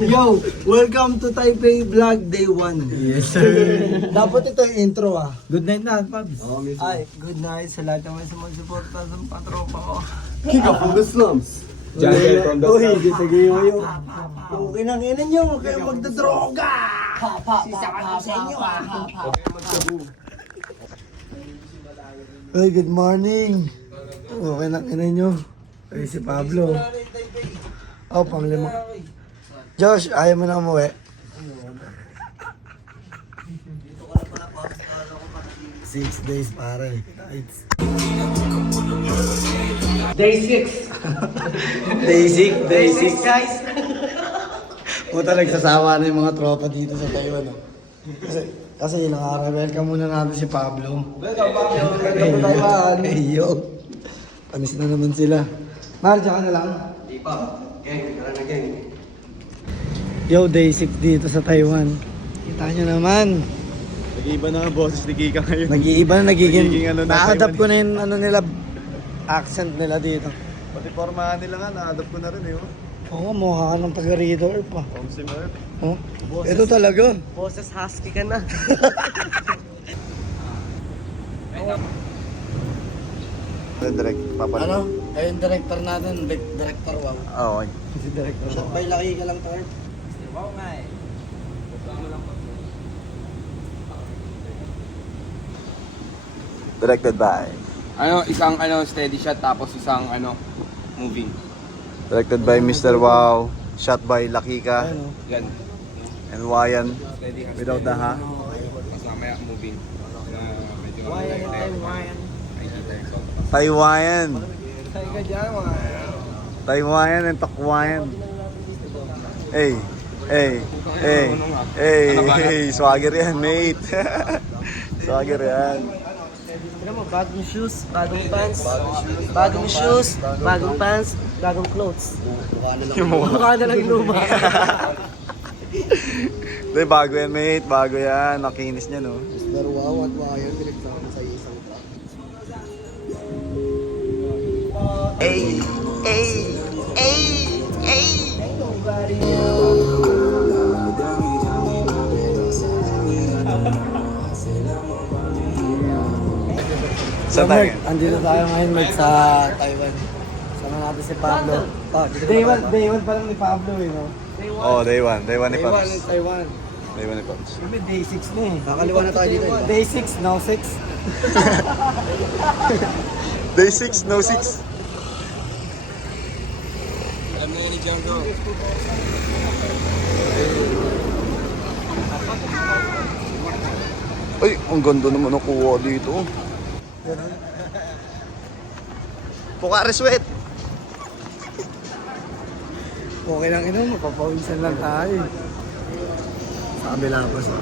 Yo, welcome to Taipei Vlog Day 1. Yes, sir. Dapat ito yung intro ah. Good night na, Pabs. Ay, good night sa lahat naman sa magsuporta sa patropa ko. Kick up from the slums. Jungle from the slums. Uy, sige yo. Okay nang ina nyo, huwag kayong magdadroga. Sisakal ko sa inyo ah. Uy, good morning. Okay nang ina nyo. Ay, si Pablo. Oh, panglima. Josh, ayaw mo na umuwi? 6 days pare. Day 6. Day 6 guys. Puta nagsasawa na yung mga tropa dito sa Taiwan. Oh. Kasi ilang araw, welcome muna natin si Pablo. Welcome Pablo. Welcome to Taiwan. Hey yo. Panis na naman sila. Marja ka na lang. Di pa. Gang, tara na gang. Yo, day 6 dito sa Taiwan. Kita nyo naman. Nag-iiba na ang boses ni Kika ngayon. Nag-iiba na nagiging ano na, na-adapt ko Taiwan. na yung ano nila, accent nila dito. Pati formahan nila nga, na-adapt ko na rin eh. Oo, mukha ka ng taga-rito pa. Omsim na rin. Oh? Ito talaga. Boses husky ka na. Direct, papalit. Ano? Ayun director natin, director wow. Oo, okay. Si director wow. May laki ka lang tayo. Wow nga eh. Directed by. Isang steady shot tapos isang moving. Directed by Mr. Wow. Shot by Lakika Ayun, oh. Yan. and Wayan. Steady shot. Without the ha. Tapos mamaya moving. Medyo Wayan, Wayan. nakikita yung salt. Taiwan. Saan ka dyan, mga? Taiwan and Takwayan. Hey. Hey. Hey. Hey. Swagger yan, mate. Swagger yan. Tignan mo, bagong shoes, bagong pants, bagong shoes, bagong pants, bagong clothes. Mukha na lang luma. Hindi, bago yan, mate. Bago yan. Nakinis niya, no? Mr. Wow at Wayan, director sa isang truck. Hey. Hey. Hey. Hey. So, Sa tayo. Mark, andito tayo ngayon, Mark, sa Taiwan. Sama natin si Pablo. Day 1 pa lang ni Pablo, eh, no? Oh, day 1. Day 1 ni Day 1 Pops. in Taiwan. Day 1 ni Pops. Kami, day 6 na eh. Kakaliwa na tayo dito eh. Day 6, now 6. Day 6, no 6. Alam niyo ni Django. Ay, ang ganda naman nakuha dito. Pukari sweat. Okay lang ino, mapapawisan lang tayo. Sa kabila pa sa.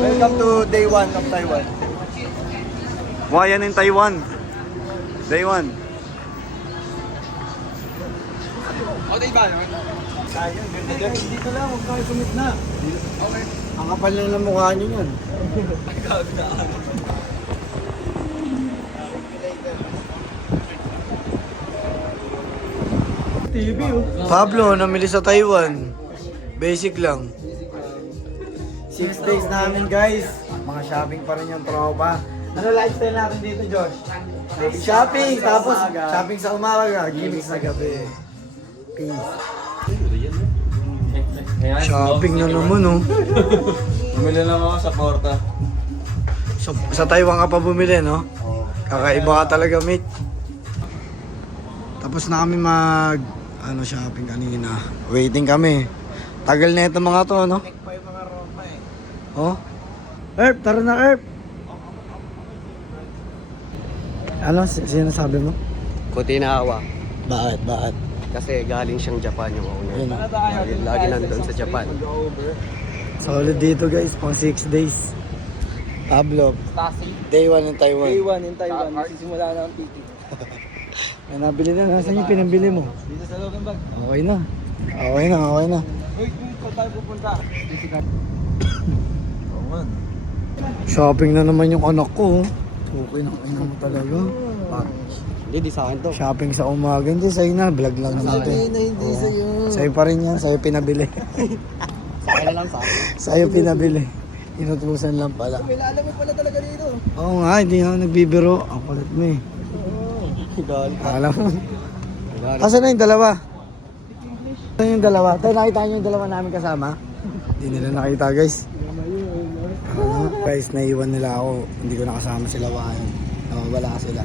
Welcome to day 1 of Taiwan. Wayan in Taiwan. Day 1. Dito lang, huwag kayo sumit na. Okay. Ang kapal lang ng mukha niyo yan. TV oh. Pablo, namili sa Taiwan. Basic lang. 6 days namin guys. Mga shopping pa rin yung tropa. Ano lifestyle natin dito, Josh? Shopping, tapos shopping sa umaga, gimmicks sa gabi. Peace. Shopping na naman, oh. Bumili lang ako sa Porta. Sa Taiwan ka pa bumili, no? Kakaiba ka talaga, mate. Tapos na kami shopping kanina. Waiting kami. Tagal na ito mga to, no? Oh? Erp, tara na, Erp! Ano? Sino sabi mo? Kutinawa. Bakit? Kasi galing siyang Japan yung una. Yun, oh. Lagi nandun sa Japan. Solid dito, guys. Pang 6 days. Pablo, day 1 in Taiwan. Day 1 in Taiwan, sisimula na ang tiki. May nabili na. Nasaan yung pinabili mo? Dito sa Loganbag. Okay na. Okay na. Uy, kung tayo pupunta? Shopping na naman yung anak ko. Okay na mo talaga. Hindi, di sa akin to. Shopping sa umaga. Hindi, sa'yo na. Vlog lang natin. Hindi sa'yo. Sa'yo pa rin yan. Sa'yo pinabili. Sa akin na lang sa akin. Sa'yo pinabili. Inutusan lang pala. May lalamig pala talaga dito. Oo nga, hindi nga nagbibiro. Ang kulit mo eh. Galit. Alam mo. Asan na yung dalawa? Asan yung dalawa? Tayo nakita niyo yung dalawa namin kasama? Hindi nila nakita guys. Guys, naiwan nila ako. Hindi ko nakasama sila wahan. Wala sila.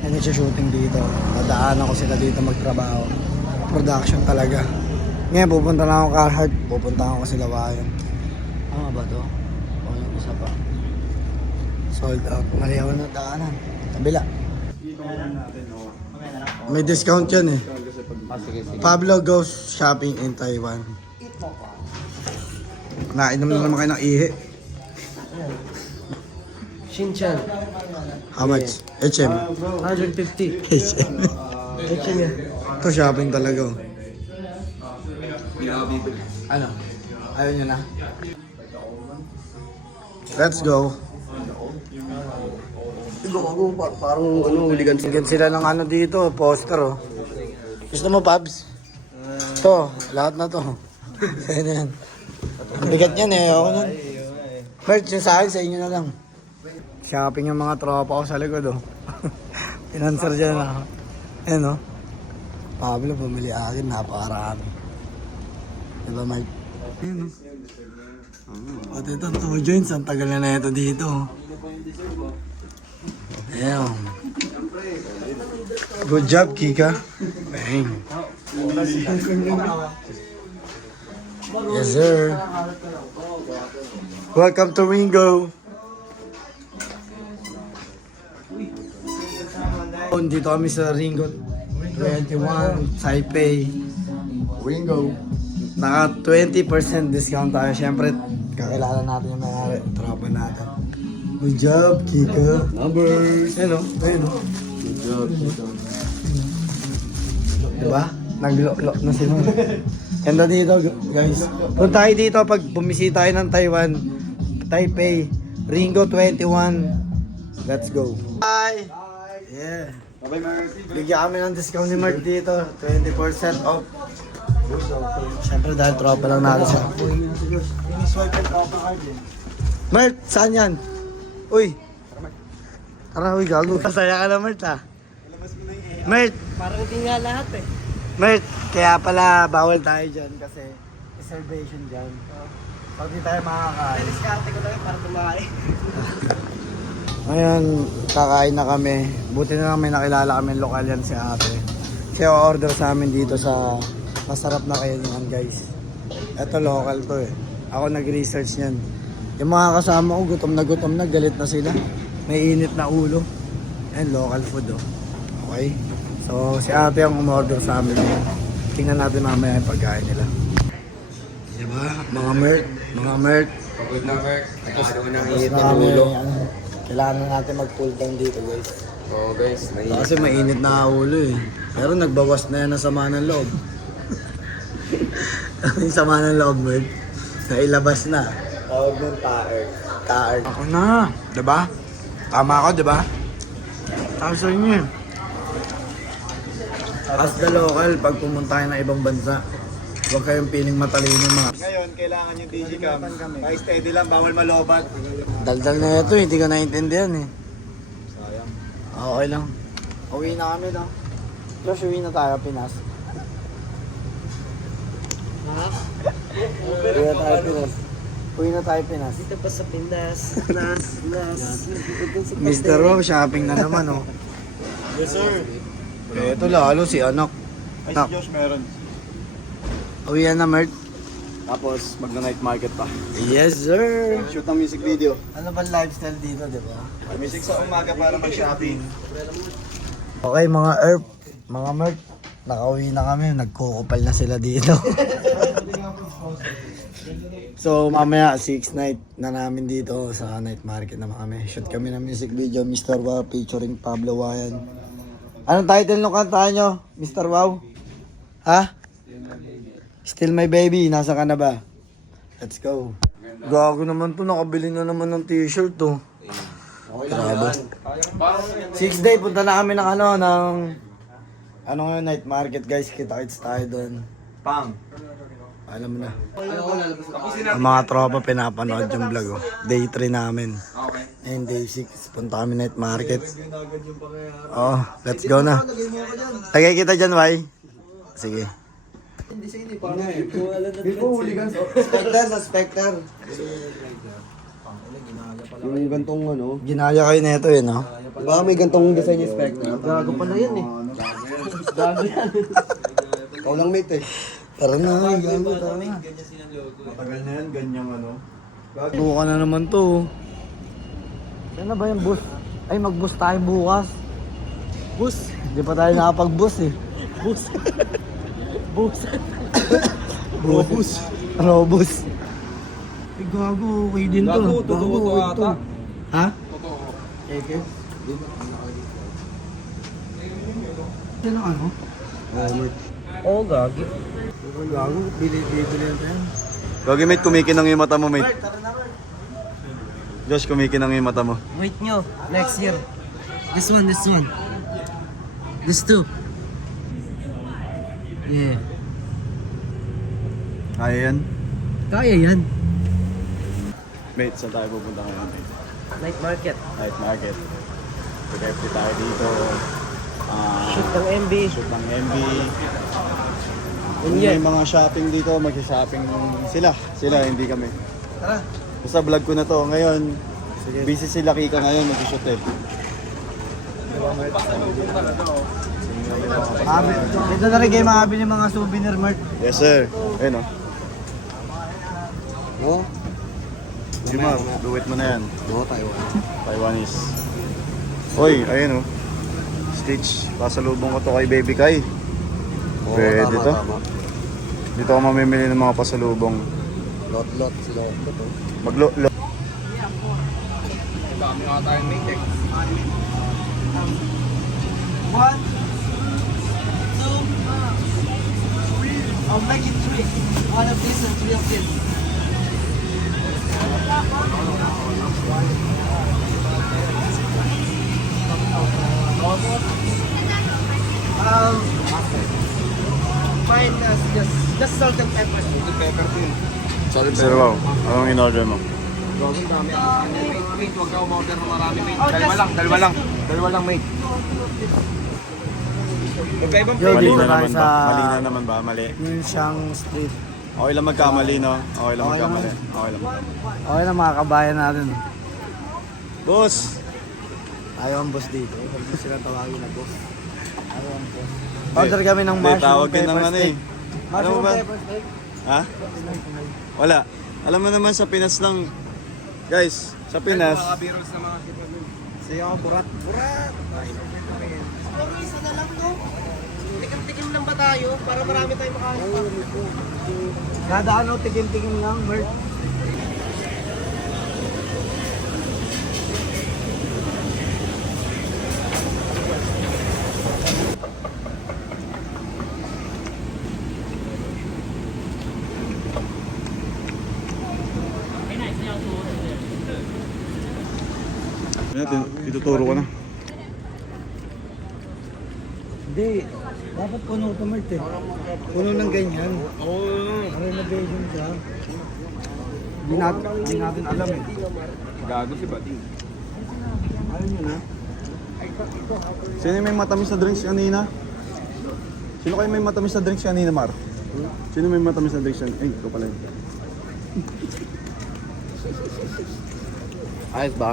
Ay, nagsushooting dito. Dadaanan ko sila dito magtrabaho. Production talaga. Ngayon, pupunta na ako Carhartt. Pupunta ko sila wahan. Ano ba to? O yung isa pa. Sold out. Mali ako na daanan. Kabila. May discount yan eh. Pablo goes shopping in Taiwan. Nainom na naman kayo ng ihi. Shinchan. How much? HM. 150. HM. HM yan. Ito shopping talaga. Ano? Ayaw nyo na? Let's go. Parang huligan. Tingin sila ng ano dito, poster oh. Gusto mo, Pabs? Ito, lahat na to. Sa'yo na yan. Ang bigat yan eh, ako nun. Merch yung sa akin, sa inyo na lang. Shopping yung mga tropa ko sa likod oh. Pinansar dyan ako. Ayan oh. Pablo, bumili akin, napakarami. Diba, Mike? Ayan oh. Pati ito, 2 joints, ang tagal na ito dito oh. Ayan. Good job, Kika. Bang. Yes, sir. Welcome to Ringo. Dito kami sa Ringo 21, Taipei. Ringo. Naka 20% discount tayo. Siyempre, kakilala natin yung mga tropa natin. Good job, Kika. Numbers. Ayun o. Ayun o. Good job, Kika. Diba? Nag-lock na sila. Ganda dito, guys. Kung tayo dito, pag bumisita tayo ng Taiwan, Taipei, Ringo 21, let's go. Bye! Yeah. Bye-bye, Mark. Bigyan kami ng discount ni Mark dito. 20% off. Siyempre dahil tropa lang natin siya. Mark, saan yan? Uy! Tara, uy, gago. Masaya ka na, Mert, ha? Mert! Parang hindi nga lahat eh. Mert, kaya pala bawal tayo dyan kasi reservation dyan. Pag di tayo makakain. Diskarte ko lang para tumahay. Ngayon, kakain na kami. Buti na lang may nakilala kami lokal yan si ate. Siya order sa amin dito sa masarap na kainan, guys. Ito local to eh. Ako nag-research niyan. Yung mga kasama ko, gutom na, galit na sila. May init na ulo. Yan, local food oh. Okay? So, si ate ang umorder sa amin. Tingnan natin mamaya yung pagkain nila. Diba? Mga mert. Pagod na, Merc. Nakakaroon ng Tapos init na ng kami, ulo. kailangan na natin mag-cool down dito, guys. Oo, guys. Kasi mainit na ulo eh. Pero nagbawas na yan ang sama ng loob. Yung sama ng loob, mert. Nailabas na. Tawag mong taer. Taar. Ako na, diba? Tama ako, diba? Tapos sa inyo. As the local, pag pumunta kayo ng ibang bansa, huwag kayong piling matalino mga. Ngayon, kailangan yung digicam. Kahit steady lang, bawal malobat. Daldal na ito, hindi ko naiintindihan eh. Sayang. Okay lang. Uwi na kami no? Josh, uwi na tayo, Pinas. Uwi na tayo, Pinas. Uwi na tayo, Pinas. Dito pa sa Pinas. Nas. Mr. Rob, shopping na naman oh. Yes, sir. Ito lalo si anak. Ay, Nak. si Josh meron. Uwi na, Mert. Tapos, magna-night market pa. Yes, sir. Shoot ng music video. Ano ba lifestyle dito, di ba? Music sa umaga para mag-shopping. Okay, mga Erp, mga Mert, nakauwi na kami. Nagkukupal na sila dito. So, mamaya, 6 night na namin dito sa night market naman kami. Shoot kami ng music video, Mr. Wow, featuring Pablo Wayan. Anong title ng kanta nyo, Mr. Wow? Ha? Still My Baby, nasa ka na ba? Let's go. Gago naman to, nakabili na naman ng t-shirt to. Grabe. 6 day, punta na kami ng ano nga, night market guys, kita-kits tayo doon. Pang. Alam mo na. Ang mga tropa pinapanood yung vlog oh. Day 3 namin. And day 6, punta kami night market. Oh, let's go na. Tagay kita dyan, Wai. Sige. Spectre. Yung gantong ano. Ginaya kayo na ito no? Diba may gantong design yung Spectre? Gago pala yan eh. Gago yan. Ikaw lang mate eh. Tara na, gago, tara na. Matagal na yan, ganyang ano. Buka na naman to. Yan na ba yung bus? Ay, mag-bus tayo bukas. Bus? Hindi pa tayo nakapag-bus eh. Bus. Bus. Robus. Robus. Ay, gago, okay din to. Gago, totoo to okay ata. Ha? Totoo. Eke? Yan ang ano? Oo, gago. Gago, bili-bili natin. Gagi mate, kumikinang yung mata mo mate. Josh, kumikinang yung mata mo. Wait nyo, next year. This one. This two. Yeah. Kaya yan? Kaya yan. Mate, saan tayo pupunta ngayon mate? Night market. Night market. Pag-FT tayo dito. Shoot ng MB. Shoot ng MB. Kung Yun yan. may mga shopping dito, mag-shopping sila. Sila, hindi kami. Tara. Basta vlog ko na to. Ngayon, busy sila Kika ngayon, mag-shoot eh. Dito na rin kayo makabili mga souvenir mart. Yes sir. Ayun o. Oo. Sige ma, duwit mo na yan. Oo, Taiwan. Taiwanese. Hoy, ayun o. Stitch, pasalubong ko to kay Baby Kai. Oo, Pwede to. tama. Dito ako mamimili ng mga pasalubong. Lot sila. Maglo-lo. Dami nga tayong mate eh. 1, 2, I'll make it 3. One of these and 3 of this. Mine is just salt and pepper. Sir Wow, anong in-order mo? Mate, huwag ka umorder ng marami mate. Dalawa lang mate. Magkaibang Yo, Mali dito na tayo naman sa ba? Mali na naman ba? Mali. Yunxiang Street. Okay lang magkamali, no? Okay lang Okay magkamali. lang. Okay lang. Okay na mga kabayan natin. Boss! Ayaw ang boss dito. Huwag mo sila tawagin na boss. Ayaw ang boss. Order kami ng Hindi, mushroom tawag yun pepper ng ano steak. eh. Ano Mushroom ba? pepper steak. Ha? Wala. Alam mo naman sa Pinas lang, guys, sa Pinas, birals na mga Sige ako, burat. Isa na lang no? Tikim-tikim lang ba tayo para marami tayong makain pa? Kada ano, tikim-tikim lang, Bert. ituturo ko na. Hindi, dapat puno ito, Mert eh. Puno ng ganyan. Oo. Renovation siya. Hindi natin alam eh. Gago si Bading. Ayaw nyo na. Sino yung may matamis na drinks kanina? Sino kayo may matamis na drinks kanina, Mar? Sino may matamis na drinks kanina? Ay, ito pala yun. Ayos ba?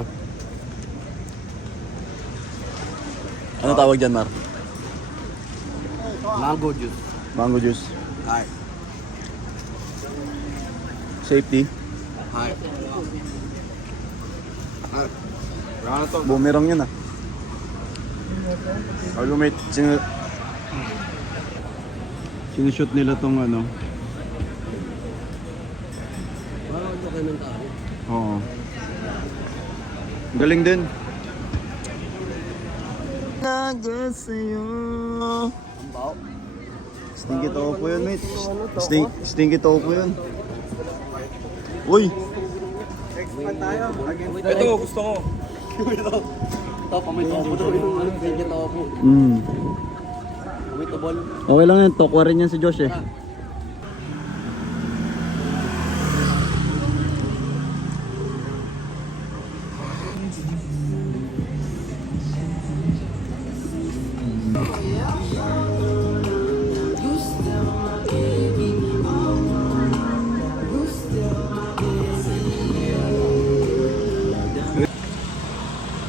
Ano tawag dyan, Mar? Mango juice. Mango juice. Hi. Safety. Hi. Ano to? Boomerang yan ah. Argumate, sinushoot nila tong ano. Parang dokumentary. Oo. Galing din. Stinky tofu yun, mate. Stinky tofu yun. Uy! Ito, gusto ko. Top, may topo daw yung ano, medyo topo. May tobol. Okay lang yan, tokwa rin yan si Josh eh.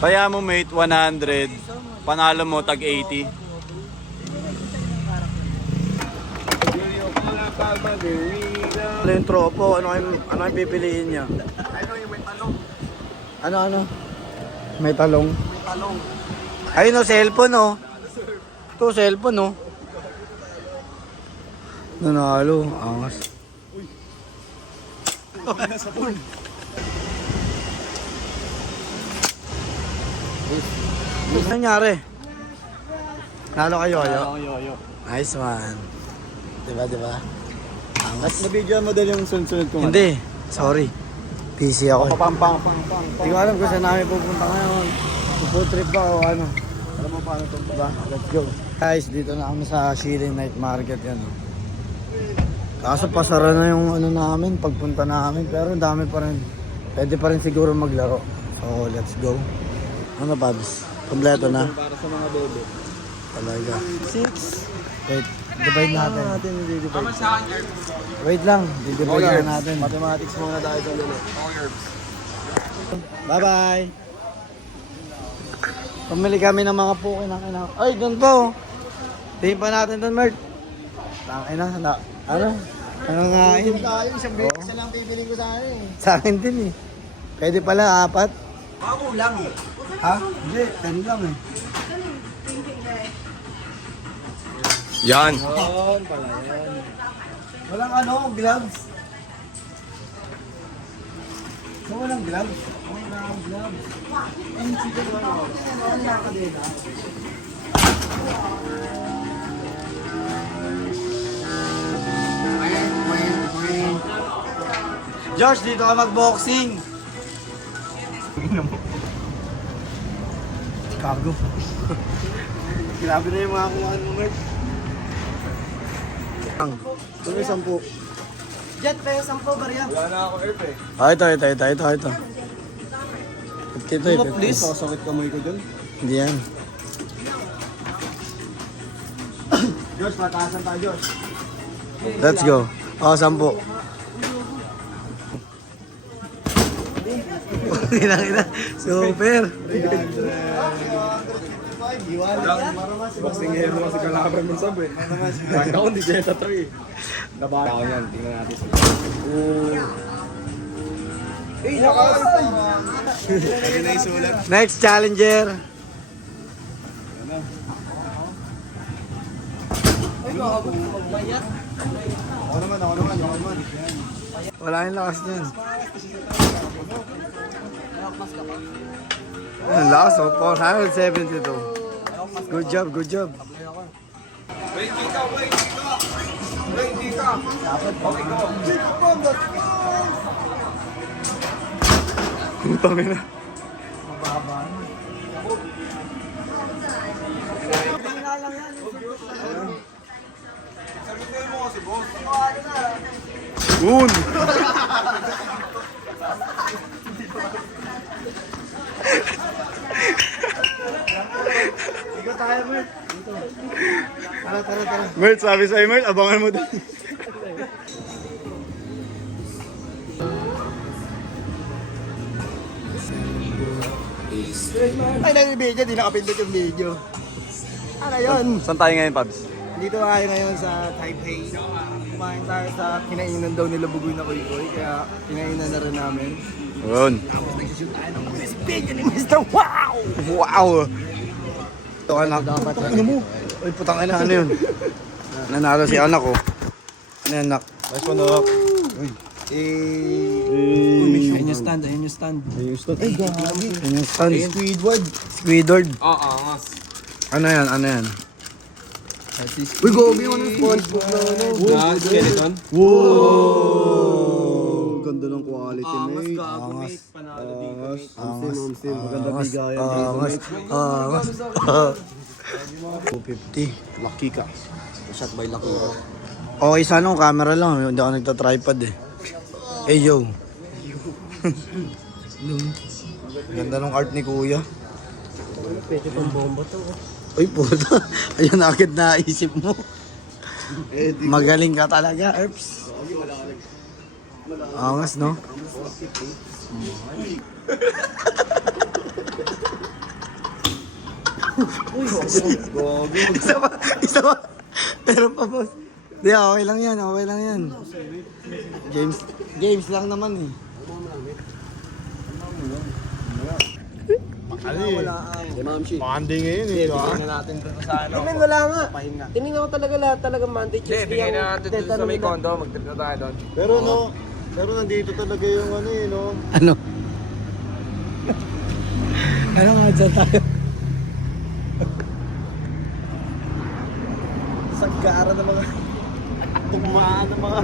Kaya mo mate, 100. Panalo mo, tag 80. Ano yung tropo? Ano yung pipiliin niya? Ano? May talong? Ayun o, cellphone o. Ito, cellphone o. Nanalo, angas. Ano nangyari? Nalo kayo, ayo? Nice one. Diba? Angas. Nabigyan mo dahil yung sunod-sunod ko. Hindi, sorry. Busy ako. Pang. Hindi ko alam kung saan namin pupunta ngayon. Food trip ba o ano? Alam mo paano ito? Diba? Let's go. Guys, dito na kami sa Shilin Night Market yan. Oh. Kaso pasara na yung ano namin, pagpunta namin. Pero ang dami pa rin. Pwede pa rin siguro maglaro. So, let's go. Ano, Babs? Kompleto na? Para sa mga bebe. Talaga. 6. Wait, divide natin. Wait lang, divide natin. Mathematics muna tayo sa lalo. Bye-bye! Pumili kami ng mga pukin ng ina. Ay, doon po! Tingin pa natin doon, Mert. Tangin na. Ano? Nangangain. Tayo, isa lang pipiling ko sa akin eh. Sa akin din eh. Pwede pala 4. Ako lang eh. Ha? Hindi, 10 lang eh. Yan. Walang ano, gloves. So, walang gloves. Walang gloves. Ang sige ba? Wala ka din ha? Josh, dito ka mag-boxing. Cargo. Grabe na yung mga kumakan mo, Mert. Ito may 10. Jet, pero 10 barya. Wala na ako air eh. Ito. Ito. Please. Sasakit kamay ko dyan. Hindi yan. Josh, pataasan tayo, Josh. Let's go. 10. Ina. Super. Boxing hero kasi kalaban mo sab eh. Kaya ako hindi beta to eh. Nabara ako yan, tingnan natin. Eh, lakas! Lagi na isulat. Next challenger. Ako naman. Wala yung lakas niyan. Ang lakas oh, 472. Good job. Putang ina. Un! Ikot tayo, Mert. Dito. Tara. Mert, sabi sa'yo Mert, abangan mo doon. Ay, nag-video, di nakapindot yung video. Ano yun? Saan tayo ngayon, Pabs? Dito tayo ngayon sa Taipei. Kumain tayo sa kinainan daw nila Bugoy na Koy-Koy, kaya kinainan na rin namin. Yun. Nag-shoot tayo ng best video ni Mr. Wow! Wow! Ito anak. Ano mo? Uy, putang ina, ano yun? Nanalo si anak ko. Ano yan, anak? Nice one, Doc. Ayun yung stand. Ayun yung stand. Squidward. Oo, Ano yan? Uy, gobi mo ng SpongeBob na ano. skeleton. Wow! ganda ng quality, mate. Angas. Panalo dito, mate. Amsim. Maganda bigayan. Angas. Angas. 250. Lucky ka. Shot by Lucky. Okay, sa anong camera lang. Hindi ako nagta-tripod eh. Eh, yo. Ganda ng art ni Kuya. Pwede pang bomba to. Uy, puto. Ayun agad naisip mo. Magaling ka talaga, Erps. Angas, no? Isa pa. Meron pa, boss. Di, okay lang yan, okay lang yan. Games lang naman eh. Monday ngayon eh. Tingnan natin dito sa ano. Amen, wala nga. Tinignan ko talaga lahat, talaga Monday, Hindi, Tuesday. bigyan na ang natin dito sa may tatanong condo. Mag-trip na tayo doon. Pero nandito talaga yung ano eh, no? Ano? Ano nga dyan tayo? Sagkara ng mga tugmaan ng mga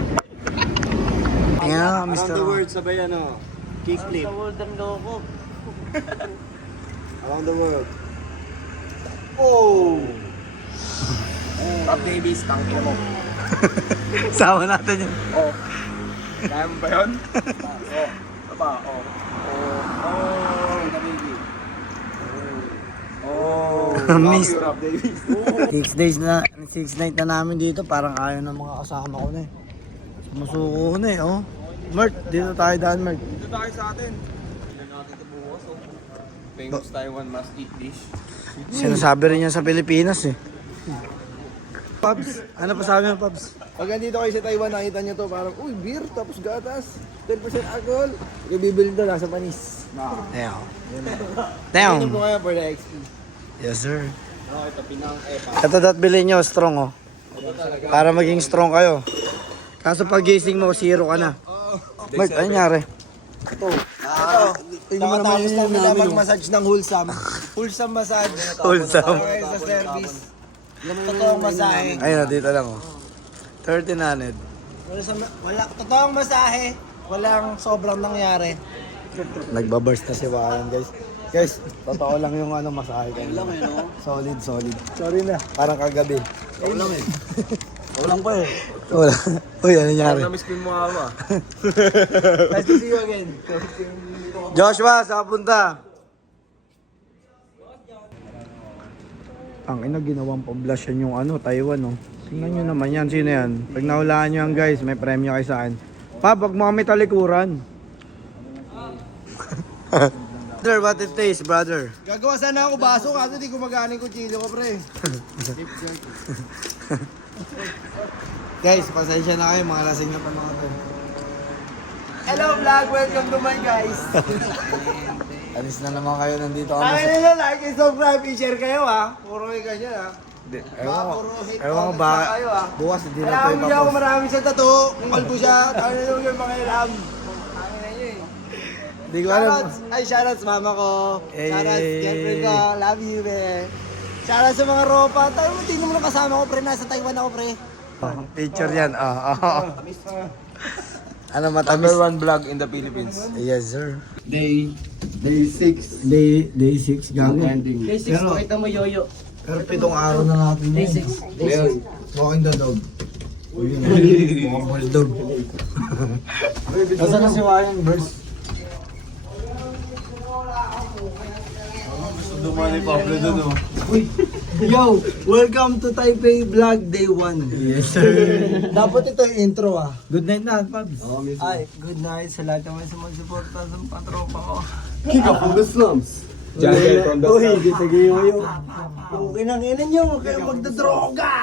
Tingnan nga, around Mr. the world sabay ano. Kickflip. Sa world ang loko. Around the world. Oh! Top Davis, tangkin mo. Sama natin yun. Kaya mo ba yun? Aba, Miss. Top Davis. 6 days na, 6 night na namin dito. Parang ayaw ng mga kasama ko na eh. Sumusuko ko na eh, oh. Mert, dito tayo daan, Mert. Dito tayo sa atin. Tingnan natin ito bukas, oh. Famous Taiwan must eat dish. Sinasabi rin yan sa Pilipinas eh. Pabs, ano pa sabi mo, Pabs? Pag nandito kayo sa Taiwan, nakita nyo to parang, uy, beer, tapos gatas, 10% alcohol. Yung bibili to, nasa panis. Damn. Tingnan Damn. ko kaya for the XP. Yes, sir. Ito, pinang Ito dapat bilhin nyo, strong oh. Para maging strong kayo. Kaso pag gising mo, 0 ka na. Mert, ano nangyari? Tapos lang nila mag-massage ng wholesome. Wholesome massage. Wholesome. Okay, sa service. Totoong masahe. Ayun, dito lang oh. 1300. Totoong masahe. Walang sobrang nangyari. Nagbaburst na si Wayan, guys. Guys, totoo lang yung ano, masahe kanina. Solid, solid. Sorry na. Parang kagabi. Walang pa eh. Wala. Uy, ano nangyari? na-miss ko yung mukha mo, ah. Nice to see you again. Joshua, saan punta? Ang ina, ginawang poblasyon yung ano, Taiwan, oh. Tingnan nyo naman yan. Sino yan? Pag nahulaan nyo yan, guys, may premyo kayo saan. Pa, wag mo kami talikuran. Brother, what it tastes, brother? Gagawa sana ako baso kaso di gumagana yung kutsilyo ko, pre. Guys, pasensya na kayo, mga lasing na pa mga to. Hello vlog, welcome to my guys. Alis na naman kayo, nandito kami Ay nila, like and subscribe, i-share kayo ha. Puro kayo ganyan ha. Ewan ko, Puro hate ewan ko comments ba, na kayo ha. bukas hindi na ito Alam niyo ako ipapost. marami sa tattoo. Kung kalbo siya, ano yung mga ilam. Hindi ko alam. Shoutouts mama ko. Eh. Shoutouts girlfriend ko. Love you, be. Shoutouts sa mga ropa. Tayo mo, tingnan mo na kasama ko, pre. Nasa Taiwan ako, pre. Picture yan, Ano matamis? Number 1 vlog in the Philippines. Yes, sir. Day 6. Day 6, gago. Day 6, pakita mo yoyo. Pero 7 araw na natin Day yun. 6. Day 6. Walking the dog. Mukhang bulldog. Nasaan na si Wayan, Burst? Dumani Pablo doon, oh. Yo, welcome to Taipei Vlog Day 1. Yes, sir. Dapat ito yung intro ah. Good night na, Pabs. Ay, good night sa lahat naman sa magsuporta sa patropa ko. Kick up from the slums. Jungle from the Uy, gisag-iyo. Okay nang ina nyo, huwag kayong magdadroga!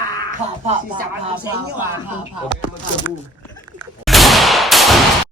Sisama ko sa inyo ah!